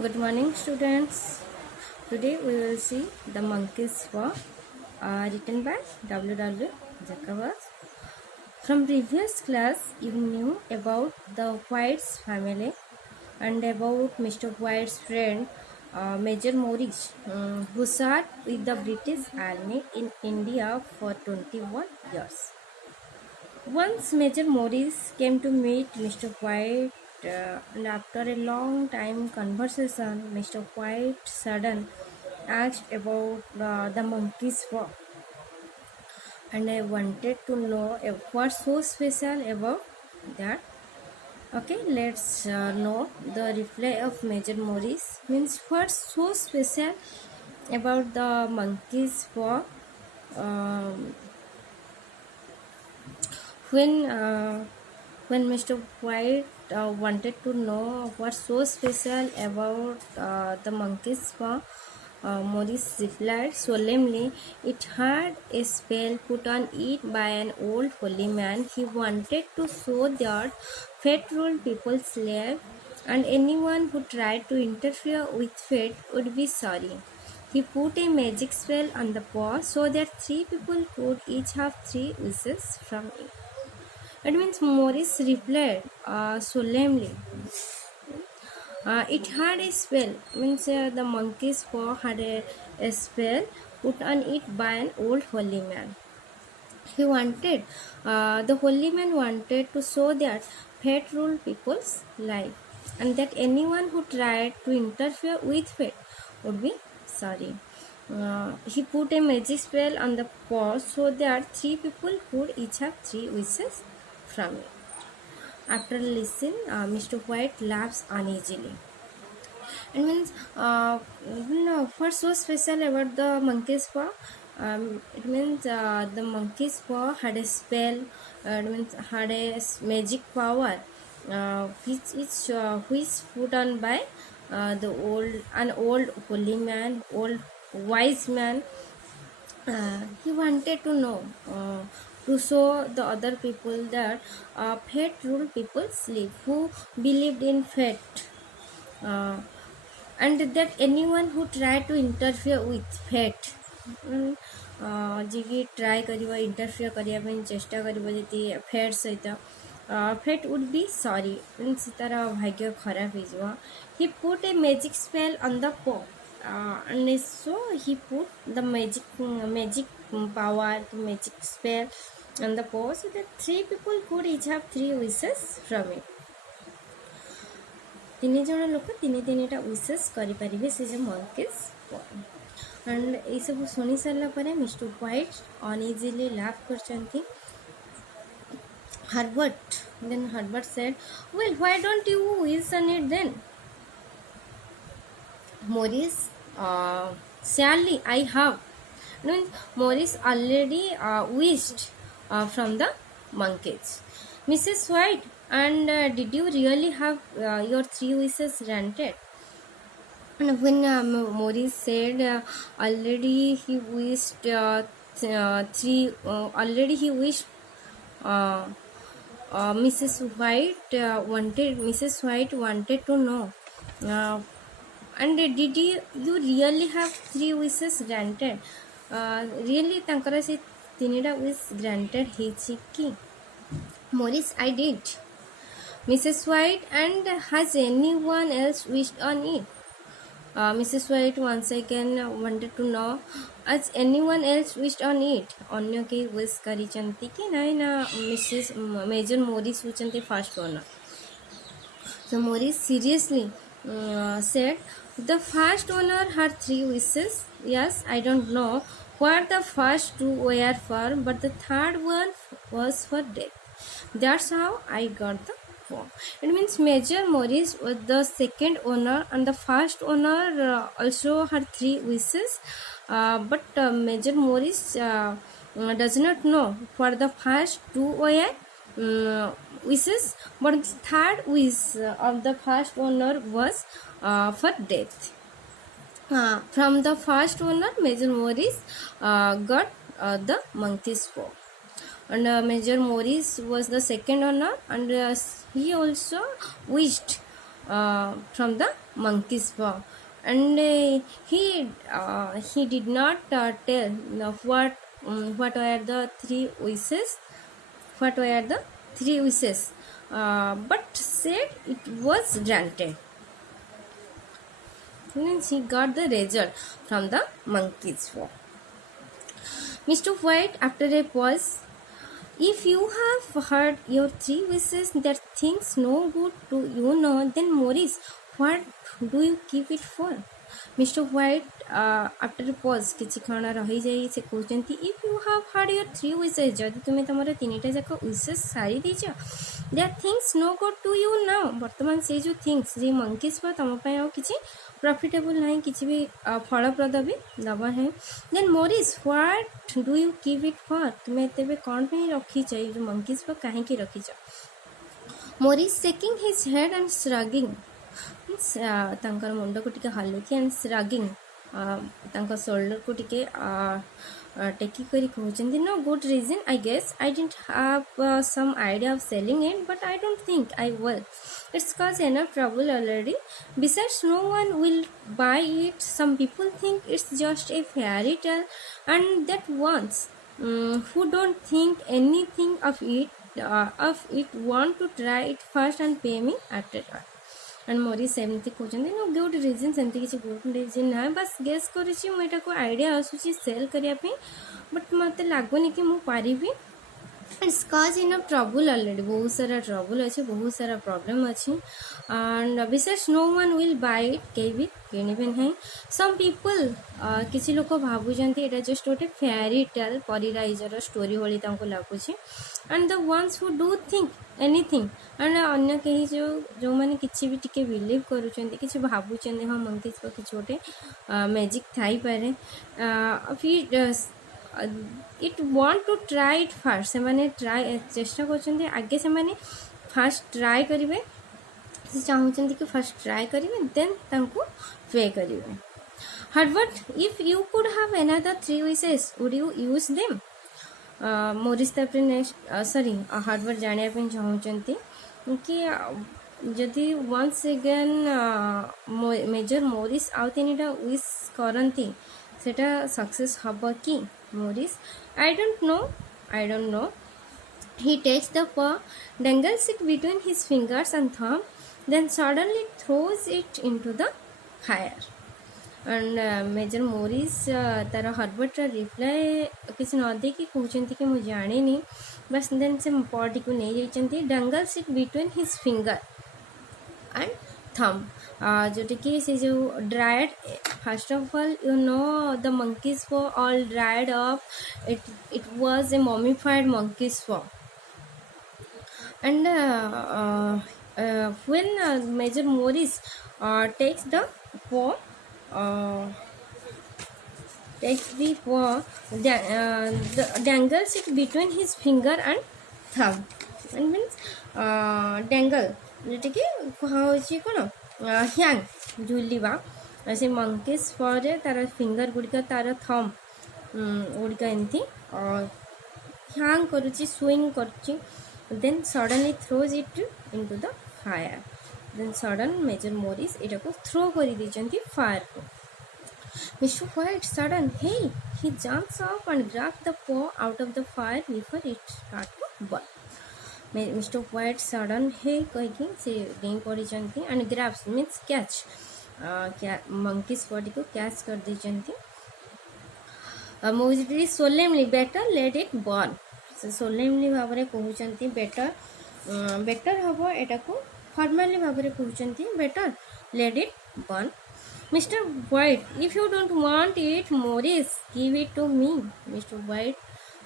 Good morning, students. Today we will see The Monkey's Paw, written by W. Jacobs. From previous class, you knew about the White's family and about Mr. White's friend, Major Morris, who served with the British Army in India for 21 years. Once Major Morris came to meet Mr. White, and after a long time conversation, Mr. White suddenly asked about the monkey's paw, and I wanted to know what's so special about that. Okay, let's know the reply of Major Morris. Means what's so special about the monkey's paw? Um, when uh, when Mr. White wanted to know what's so special about the monkey's paw, Morris replied solemnly, "It had a spell put on it by an old holy man. He wanted to show that fate ruled people's lives, and anyone who tried to interfere with fate would be sorry. He put a magic spell on the paw so that three people could each have three wishes from it." It means Morris replied solemnly. It had a spell. Means the monkey's paw had a spell put on it by an old holy man. The holy man wanted to show that fate ruled people's life, and that anyone who tried to interfere with fate would be sorry. He put a magic spell on the paw so that three people could each have three wishes from it. After listening, Mr. White laughs uneasily. It means, what's so special about the monkey's paw? It means the monkey's paw had a spell. It means had a magic power, which put on by an old holy man, old wise man. He wanted to know, to show the other people that fate ruled people's life, who believed in fate, uh, and that anyone who tried to interfere with fate, ଯିଏକି try କରିବ interfere କରିବା ପାଇଁ ଚେଷ୍ଟା କରିବ ଯଦି ଫେଟ୍ ସହିତ, ଫେଟ୍ ଉଡ୍ ବି ସରି, ମିନ୍ସ ତାର ଭାଗ୍ୟ ଖରାପ ହେଇଯିବ. He put a magic spell on the paw, and so he put the magic power, the magic spell on the paw so that three people could each have three wishes from it. ତିନି ଜଣ ଲୋକ ତିନିଟା wishes କରିପାରିବେ ସେ ଯେ monkey's paw. And ये सब ଶୁଣି ସାରିଲା ପରେ ମିଷ୍ଟର ହ୍ୱାଇଟ୍ ଅନଇଜିଲି ଲାଭ୍ କରିଛନ୍ତି. Herbert said, "Well, why don't you wish on it then?" Morris, "Sadly, I have." No, Morris already wished from the monkeys. Mrs. White, and did you really have your three wishes granted? And when Morris said already he wished three, already he wished, Mrs. White wanted to know, and did you really have three wishes granted? Really tankara se tinita wish granted heichi ki? Morris, I did. Mrs. White, and has anyone else wished on it? Mrs. White once again wanted to know, has anyone else wished on it? अन्य के wish करिचंती कि नहीं ना Mrs. Major Morris होचंती first owner. So Morris seriously said, the first owner had three wishes. Yes, I don't know what the first two were for, but the third one was for death. That's how I got the paw. It means Major Morris was the second owner, and the first owner also had three wishes, but Major Morris does not know for the first two were wishes, but the third wish of the first owner was for death. From the first owner, Major Morris got the monkey's paw, and Major Morris was the second owner, and he also wished from the monkey's paw, and he did not tell what were the three wishes, but said it was granted. Means he got the result from the monkey's paw. Mr. White, after a pause, if you have heard your three wishes that things no good to you know, then Maurice, what do you keep it for? Mr. White, after a pause, କିଛି କ୍ଷଣ ରହିଯାଇ ସେ କହୁଛନ୍ତି, if you have heard your three wishes, ଯଦି ତୁମେ ତମର ତିନିଟା ଯାକ wishes ସାରି ଦେଇଛ, that things no good to you now, ବର୍ତ୍ତମାନ ସେ ଯେଉଁ things, ଯେ monkeys ବା ତମ ପାଇଁ ଆଉ କିଛି ପ୍ରଫିଟେବୁଲ୍ ନାହିଁ, କିଛି ବି ଫଳପ୍ରଦ ବି ଦେବ ନାହିଁ, then Morris what do you keep it for, ତୁମେ ତେବେ କ'ଣ ପାଇଁ ରଖିଛ ଏଇ ଯେଉଁ monkeys ବା କାହିଁକି ରଖିଛ? Morris Sea King his head and ଶ୍ରଗିଂ, ତାଙ୍କର ମୁଣ୍ଡକୁ ଟିକେ ହଲେଇକି ଆଣ୍ଡ ଶ୍ରଗିଂ, ତାଙ୍କ ସୋଲ୍ଡରକୁ ଟିକେ ଟେକି କରି କହୁଛନ୍ତି, no good reason I guess, I didn't have some idea of selling it, but I don't think I will, it's caused enough trouble already, besides no one will buy it, some people think it's just a fairy tale, and that ones who don't think anything of it want to try it first and pay me after all. and Morris ଏମିତି କହୁଛନ୍ତି, no good region, ସେମିତି କିଛି good reason ନାହିଁ, ବାସ୍ gas କରିଛି ମୁଁ ଏଟାକୁ idea ଆସୁଛି cell କରିବା ପାଇଁ, ବଟ୍ ମୋତେ ଲାଗୁନି କି ମୁଁ ପାରିବି, इट्स कज इन ट्रबुल अलरेडी, बहुत सारा ट्रबुल अच्छे, बहुत सारा प्रॉब्लम अच्छी, and besides no one will buy it, कहीं भी किणवे ना, सम पीपल किसी लोक भावुंट एटा जस्ट गोटे फेरी टेल परिराइजर स्टोरी भली लगुच, and the ones who do think anything, and अन्य कहीं जो मैंने किसी भी टिके बिलीव करुँच कि भावुं हाँ मंकीज किसी गोटे मैजिक थी पारे, it want to try it fast, से मैंने ट्राई चेष्टा कर आगे से मैंने फास्ट ट्राई करेंगे, चाहते कि फास्ट ट्राई करेंगे देन तांको पे करेंगे. Herbert, if you could have another three wishes, would you use them? Morris तापर नेक्स्ट सॉरी हार्डवर्ड जाने चाहते कि जदि वन्स अगेन मेजर मोरिस आउ तीनटा विश करती सेटा सक्सेस हम कि Morris, I don't know, he takes the paw, dangles it between his fingers and thumb, then suddenly throws it into the fire. And major Morris तार Herbert reply किसी न देकी कहते कि मुझे जानी, बस देन से पॉटी को नहीं जाइए, dangles it between his finger and thumb, जोटा कि से जो dried, first of all you know the monkey's paw all dried up, it was a mummified monkey's paw, and when major Morris takes the paw, takes the paw, dangles it between his finger and thumb, and means dangle जोटा कि कहे कौन hang झुलिबा, से monkey's paw तार finger गुड़िक तार thumb गुड़िक एमती ह्यांग करुच्ची, स्विंग करुच्ची, then suddenly throws it into the fire, then sudden major Morris इटा को थ्रो कर दी फायर को. Mr. White sudden, hey, he jumps up and grabs the paw out of the fire before it starts to burn. Mr. White sudden, hey कहीं से डें पड़ी and grabs means catch, monkeys body को catch कर दी Morris solemnly, better let it burn, solemnly भाव में कहते better हम एटा को फॉर्मली भाव में कहते better let it burn. Mister White, if you don't want it Morris give it to me. Mister White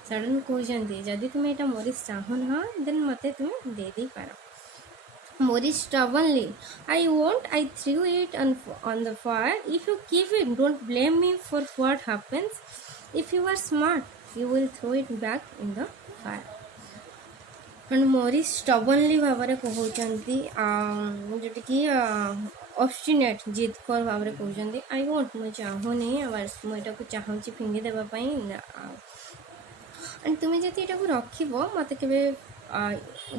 sudden कहते जदि तुम्हें यहाँ मोरिस चाह ना देन मत तुम्हें दे दे पार. Morris stubbornly, I won't, I threw it on the fire, if you keep it don't blame me for what happens, if you are smart you will throw it back in the fire. And Morris stubbornly भाव में कहते जोटा कि obstinate जिदकर भाव में कहते I won't, मुझे चाहूनी मुझे चाहूँगी फिंगी देवाई, एंड तुम्हें जब यहाँ रख मत के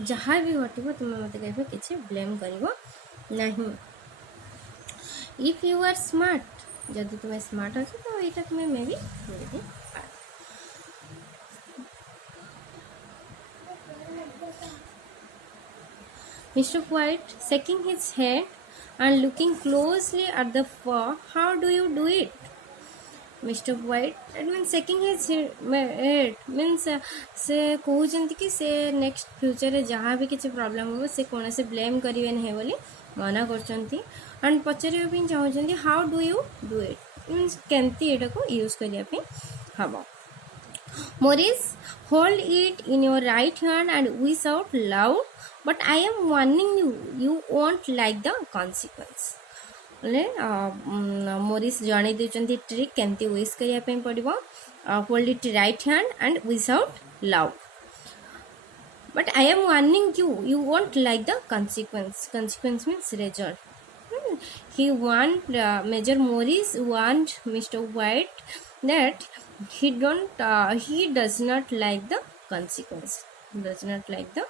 जहाँ भी घटो तुम्हें मत कि ब्लेम कर नहीं. इफ यू आर स्मार्ट, जदि तुम्हें स्मार्ट अच्छे तो यहाँ तुम्हें मे भी मिल पार। Mr. White shaking his head and looking closely at the fur. How do you do it? Mr. White, it means shaking his head means से कहते कि से नेक्स्ट फ्यूचर रे जहाँ भी किसी प्रॉब्लम हो से कौन से ब्लेम करेंगे नहीं बोली मना करचंती एंड पचारे भी चाहते how do you do it means केमती एटा को यूज करिया पे हबो। Maurice, hold it in your right hand and whisk out loud, but I am warning you, you won't like the consequence. Morris जणे देउचंती ट्रिक केमती विश करिया पे पड़िबो। Hold it right hand and wish out loud, but I am warning you, you won't like the consequence. Consequence means result. He warned Major Morris warned Mr. White that he does not like the consequence, does not like the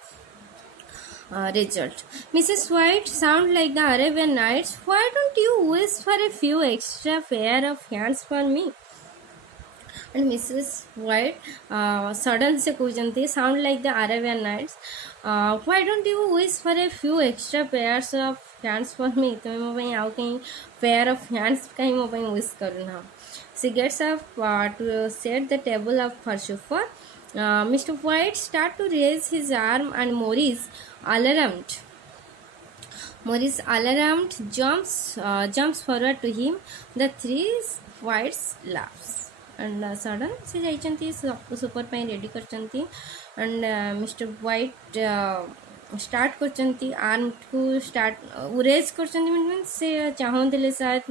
result. Mrs. White, sound like the Arabian Nights. Why don't you wish for a few extra pair of hands for me? And Mrs. White sudden se kujanti sound like the Arabian Nights. Why don't you wish for a few extra pairs of hands for me? तुम मो पई आउ कहीं pair of hands कहीं मो पई wish करना। She gets up to set the table up for sofa. Mr. White start to raise his arm and Maurice alarmed jumps forward to him. The three Whites laughs. And sudden से जाइचंती supper पे ready करचंती and Mr White start करचंती arm को start raise करचंती means से चाहंतले शायद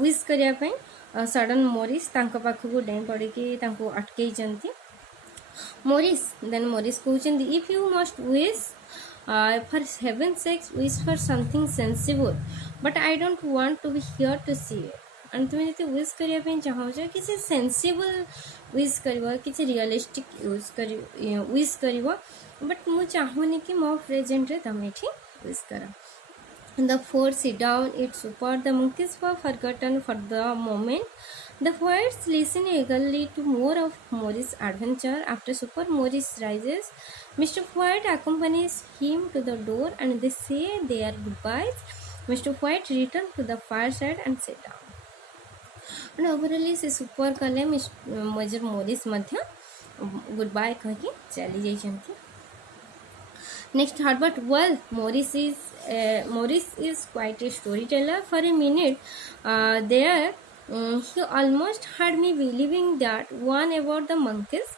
विश करिया पे सडन मोरिस तांको पाखु डें पड़ी कि तांको अटकेई चंती। मोरिस कहउचंती if you must wish for heaven's sake wish for something sensible, but I don't want to be here to see it. and तुम जब विश करिया पे चाहौछ किसी सेंसिबल विश करिवो किसी रियलिस्टिक यूज करि विश करिवो, बट मु चाहूनी कि मो प्रेजेंट रे तमे एठी विश करा। The four sit down, eat super. The monkeys were forgotten for the moment. The Whites listen eagerly to more of Morris' adventure. After supper, Morris rises. Mr. White accompanies him to the door and they say their goodbyes. Mr. White returned to the fireside and sat down. And overall, से super कले major Morris मध्य goodbye कह के चली जाइछंती। Next, Herbert. Well, Morris is quite a storyteller. For a minute there, he almost had me believing that one about the monkeys.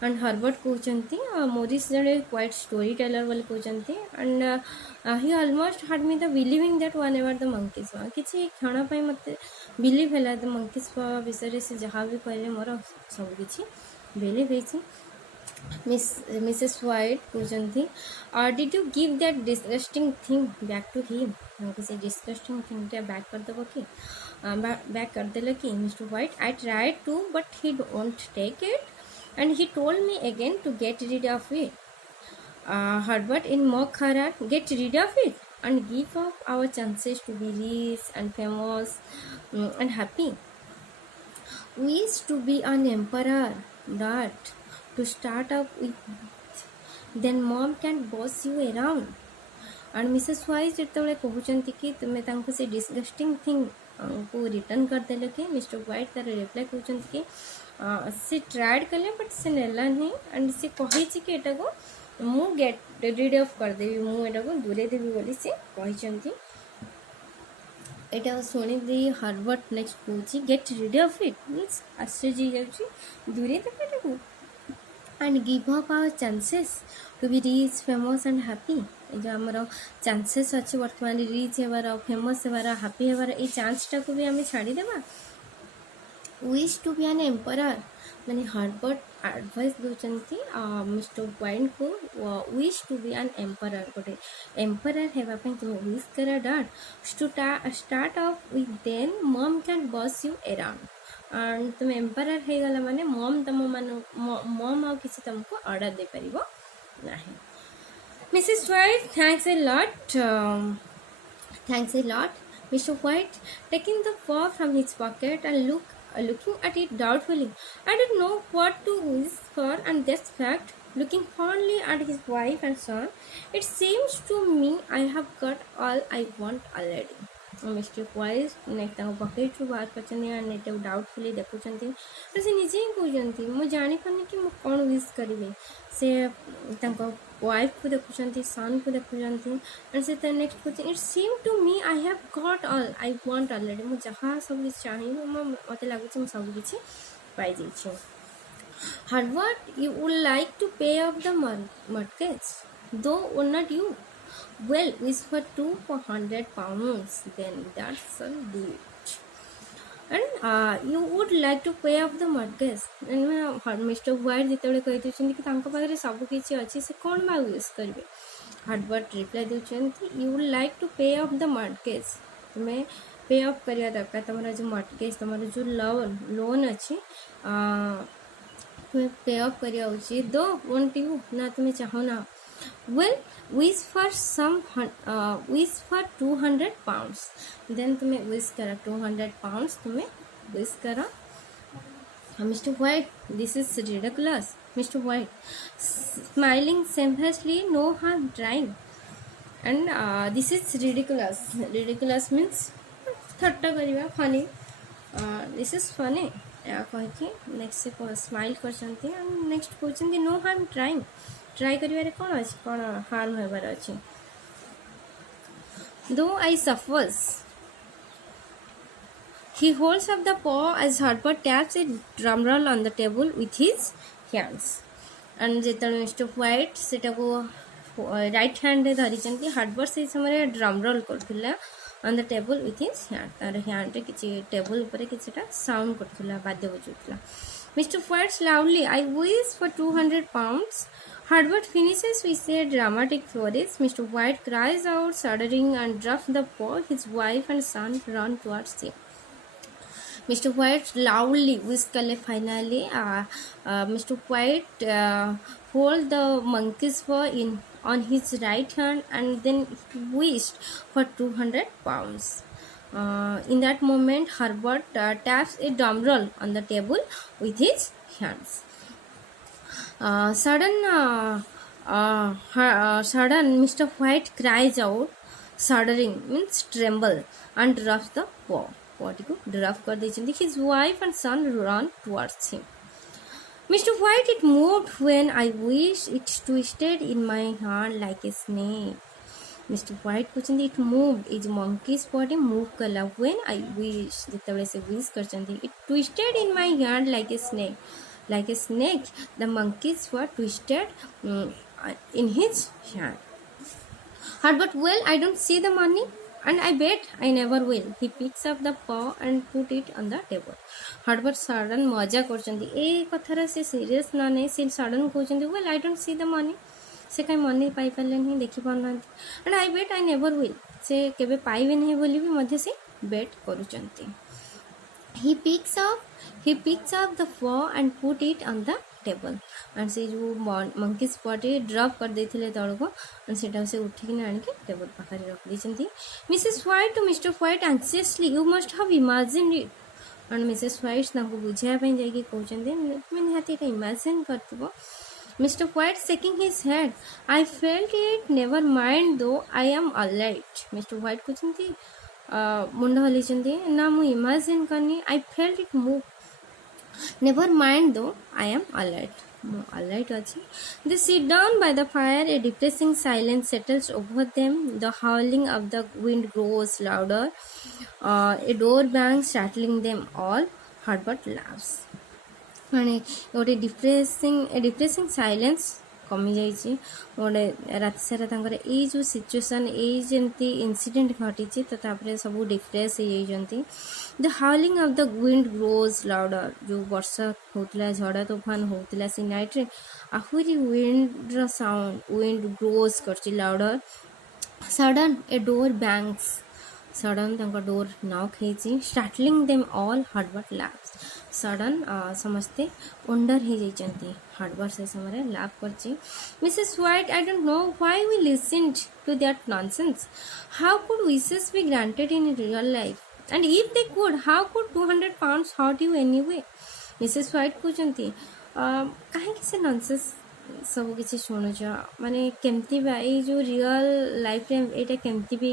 And Herbert कहउचंती Morris जड़े quite storyteller बोले कहउचंती and he almost had me the believing that one about the monkeys. किछि क्षण पई मते believe हैला the monkeys विषय से जहाँ भी कहले मोर सब किछि बिलीव हेछि। Mrs. White कहउचंती did you give that disgusting thing back to him? किसी disgusting thing टा back कर दबो कि back कर देला कि Mr. White, I tried to but he won't take it and he told me again to get rid of it. Herbert in mock horror, get rid of it and give up our chances to be rich and famous and happy. We used to be an emperor, Dad, to start up with, then mom can boss you around. And Mrs. White ଯେତେବେଳେ कहउचंती कि तुमे तांको से disgusting thing को return कर देले कि mister white तार रिप्लाई कहउचंती कि से ट्राइड कले बट से नेला नहीं एंड से कहिछि कि एटा को मु गेट रिड ऑफ कर देबी मु एटा को दूरे देबी बोली से कहिचंती। एटा सुनी दी हर्बर्ट नेक्स्ट कहउछि get rid of it means आश्चर्य जाउछि दूरे देबी एटा को and give up our chances to be rich, famous and happy. जो हमरो चांसेस अछि वर्तमान रिच हेबार फेमस हेबार हैप्पी हेबार ए चांस टा को भी हमें छाड़ी देबा। Wish to be an emperor माने हर्बर्ट एडवाइस दोचंती मिस्टर वाइन को wish to be an emperor गोटे एम्परर हेबा पे तुम विश करा dad to start off with then mom can boss you around and तुम एम्परर हे गला माने मॉम तम मान मॉम आ किसी तुमको ऑर्डर दे परिबो नाही। Mrs white thanks a lot Thanks a lot, Mr. White, taking the paw from his pocket and looking at it doubtfully. I don't know what to wish for, and that's fact. Looking fondly at his wife and son, it seems to me I have got all I want already. Mr. White next ତାଙ୍କ ପକେଟରୁ ବାହାର କରିଛନ୍ତି and ଏଟାକୁ ଡାଉଟଫୁଲି ଦେଖୁଛନ୍ତି ସେ ନିଜେ ହିଁ କହୁଛନ୍ତି ମୁଁ ଜାଣିପାରୁନି କି ମୁଁ କ'ଣ ୱିଶ୍ କରିବି ସେ ତାଙ୍କ ୱାଇଫ୍କୁ ଦେଖୁଛନ୍ତି ସନ୍କୁ ଦେଖୁଛନ୍ତି and ସେ ନେକ୍ସଟ କହୁଛି it seems to me I have got all I want already ମୁଁ ଯାହା ସବୁ କିଛି ଚାହିଁବି ମୋତେ ଲାଗୁଛି ମୁଁ ସବୁ କିଛି ପାଇଯାଇଛି Harvard, you would like to pay off the mortgage, though or not you. Well, wish for £200, then that's a deal. And you would like to pay off the mortgage. And Mr. White ଯେତେବେଳେ କହିଦେଉଛନ୍ତି କି ତାଙ୍କ ପାଖରେ ସବୁ କିଛି ଅଛି ସେ କ'ଣ ବା ୟୁଜ୍ କରିବେ ହାର୍ଡବର୍ଟ ରିପ୍ଲାଏ ଦେଉଛନ୍ତି you would like to pay off the mortgage. ତୁମେ ପେ ଅଫ୍ କରିବା ଦରକାର ତୁମର ଯେଉଁ mortgage ତୁମର ଯେଉଁ ଲୋନ୍ ଅଛି तुम्हें पे ऑफ करिया उचित दो वोंट यू ना तुम्हें चाहो ना well wish for 200 pounds then तुम्हें wish करा 200 pounds तुम्हें wish करा Mr. White this is ridiculous Mr. White smiling shamelessly no harm trying and this is ridiculous means थट्टा करिया funny this is funny या कहीकि नेक्स्ट से स्माइल कर next कहते no harm trying try करिवारे कौन अच्छी कौन हार्म होबार अच्छी दो आई suffers he holds up the paw as Harper taps a drum roll on the table with his hands and जेतल मिस्टर व्हाइट सेटा को राइट हैंड रे धरिचंती हार्पर से समय ड्रम रोल करथिला on the table with his hand तार hand रे किछि टेबल ऊपर किछटा साउंड करथिला वाद्य बजुतला Mr. White loudly I wish for 200 pounds Harvard finishes with a dramatic flourish Mr. White cries out shuddering and drops the paw his wife and son run towards him Mr. White loudly whisked finally Mr. White hold the monkey's paw on his right hand and then wished for 200 pounds. In that moment, Herbert taps a drum roll on the table with his hands. Sudden, Mr. White cries out, shuddering means tremble, and drops the paw. His wife and son run towards him. Mr. White, it moved when I wished it twisted in my hand like a snake. Mr. White कहते it moved is monkey's body move कला when I wish जितने से wish करते it twisted in my hand like a snake the monkeys were twisted in his hand Herbert well I don't see the money and I bet I never will he picks up the paw and put it on the table Herbert sudden मजा करचंदी ए कथार से serious ना नहीं से sudden कहचंदी well I don't see the money से कहीं money पाई पाले नहीं देखि पाना and I bet I never will से केबे पाइबे नहीं बोली भी मध्य से बेट करूचंती he picks up the paw and put it on the table and से जो monkeys body drop कर देथिले तळको and सेटा से उठिक ना आनिके टेबल पाखरे रख दिचंती Mrs. White to Mr. White anxiously you must have imagined it and Mrs. White तांको बुझाया पे जाई कहउचंदी मैं हाथी का imagine करतबो Mr. White shaking his head I felt it never mind though I am all right Mr. White कहउचंदी मुंड हलिचंदी ना मु imagine करनी I felt it move never mind though I am all right अच्छी they sit down by the fire a depressing silence settles over them the howling of the wind grows louder a door bangs rattling them all Herbert laughs माने गोटे depressing silence कमी जाइए गोटे रात सारा तांकर ए जो सिचुएशन ए जेंती इंसिडेंट घटी तो तापरे सब डिप्रेस हो जाइए the howling of the wind grows louder जो वर्षा होतला झड़ा तूफान होतला सी नाइट रे आहुरी विंड साउंड विंड ग्रोज करची louder sudden a door bangs sudden तांका डोर नॉक हेची startling them all Herbert laughs sudden समस्ते वंडर हो जाइछंती हर्बर्ट से समय लाफ करची Mrs White I don't know why we listened to that nonsense how could wishes be granted in real life and if they could how could 200 pounds hurt you anyway Mrs White कहते कहीं से nonsense सब किसी शुणुच माने केमती बा ये जो रियल लाइफ रे एटा केमती भी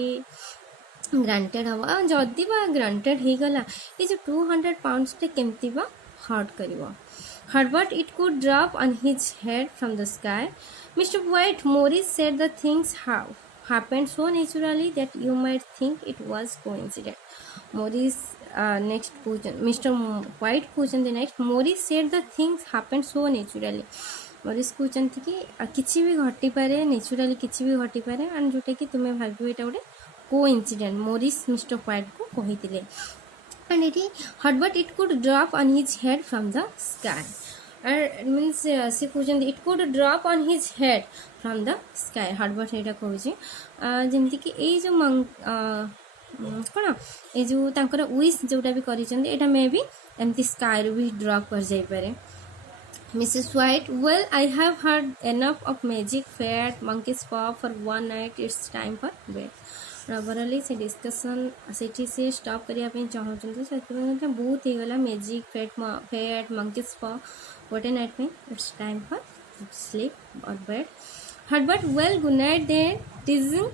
ग्रांटेड हम जदि बा ग्रांटेड हो गला ये जो 200 पाउंड्स टे केमती बा हर्ट करिवो Herbert it could drop on his head from the sky Mr White Morris said the things how happened so naturally that you might think it was coincidence Morris next question Mr. White question the next Morris said the things happened so naturally Morris question कि किसी भी घटी पारे naturally किसी भी घटी पारे and जोटा कि तुम्हें भावियो एटा गोटे कोइंसिडेंट मोरिस मिस्टर व्हाइट को कहिथिले and it Herbert it could drop on his head from the sky and means से कहते it could drop on his head from the sky Herbert एटा कहूँ जमती कि ये जो कौन ये जो तांकर विश जोटा भी करिसेंती मे भी एमती स्काई रू भी ड्रॉप कर जाई पारे Mrs White well I have heard enough of magic fat monkey's paw for one night it's time for bed ओवरऑली से डिस्कशन से स्टॉप करने चाहूँ से बहुत ही गला मैजिक फैट मंकीज पॉ गोटे नाइट में इट्स टाइम फॉर स्लीप और bed Herbert well good night then teasing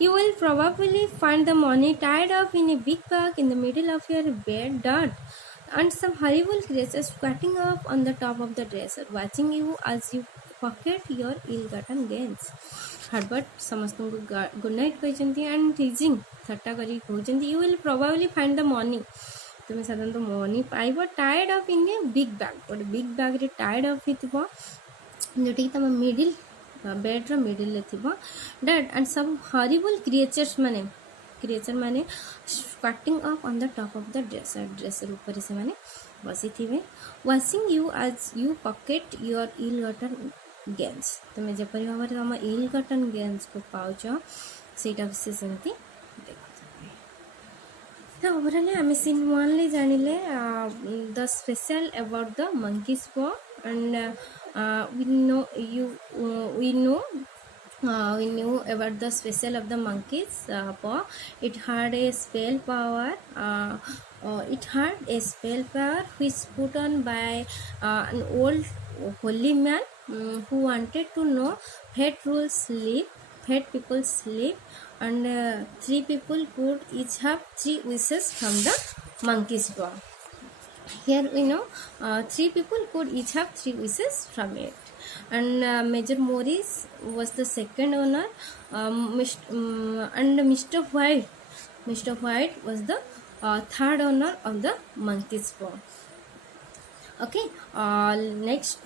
you will probably find the money tied up in a big bag in the middle of your bed dirt and some horrible creatures squatting up on the top of the dresser watching you as you pocket your ill-gotten gains Herbert समस्त को good night कहते and teasing थट्टा करी कहते you will probably find the money तुम्हें साधारणतः money पाइब टायर्ड up in a big bag गोटे बिग बैग रे टायर्ड अफ होता जोटा कि तुम मिडिल बेड्र मिडिल थी डेट एंड सब हॉरिबल क्रिएचर माने squatting up on the top of the dresser ऊपर से माने बसी थे watching you as you pocket your ill गटन gains तुम जपरी भाव में तुम इल गटन गेन्स को पाउच सेटा से सेमती तो ओवरऑल आम सीन वन ले जानिले the special about the monkey's paw and we knew about the special of the monkey's paw. It had a spell power. It had a spell power which put on by an old holy man who wanted to know fat people sleep, and 3 people could each have 3 wishes from the monkey's paw. Here we know 3 people could each have 3 wishes from it, and Major Morris was the second owner, and Mr. White was the third owner of the monkey's paw. Okay, next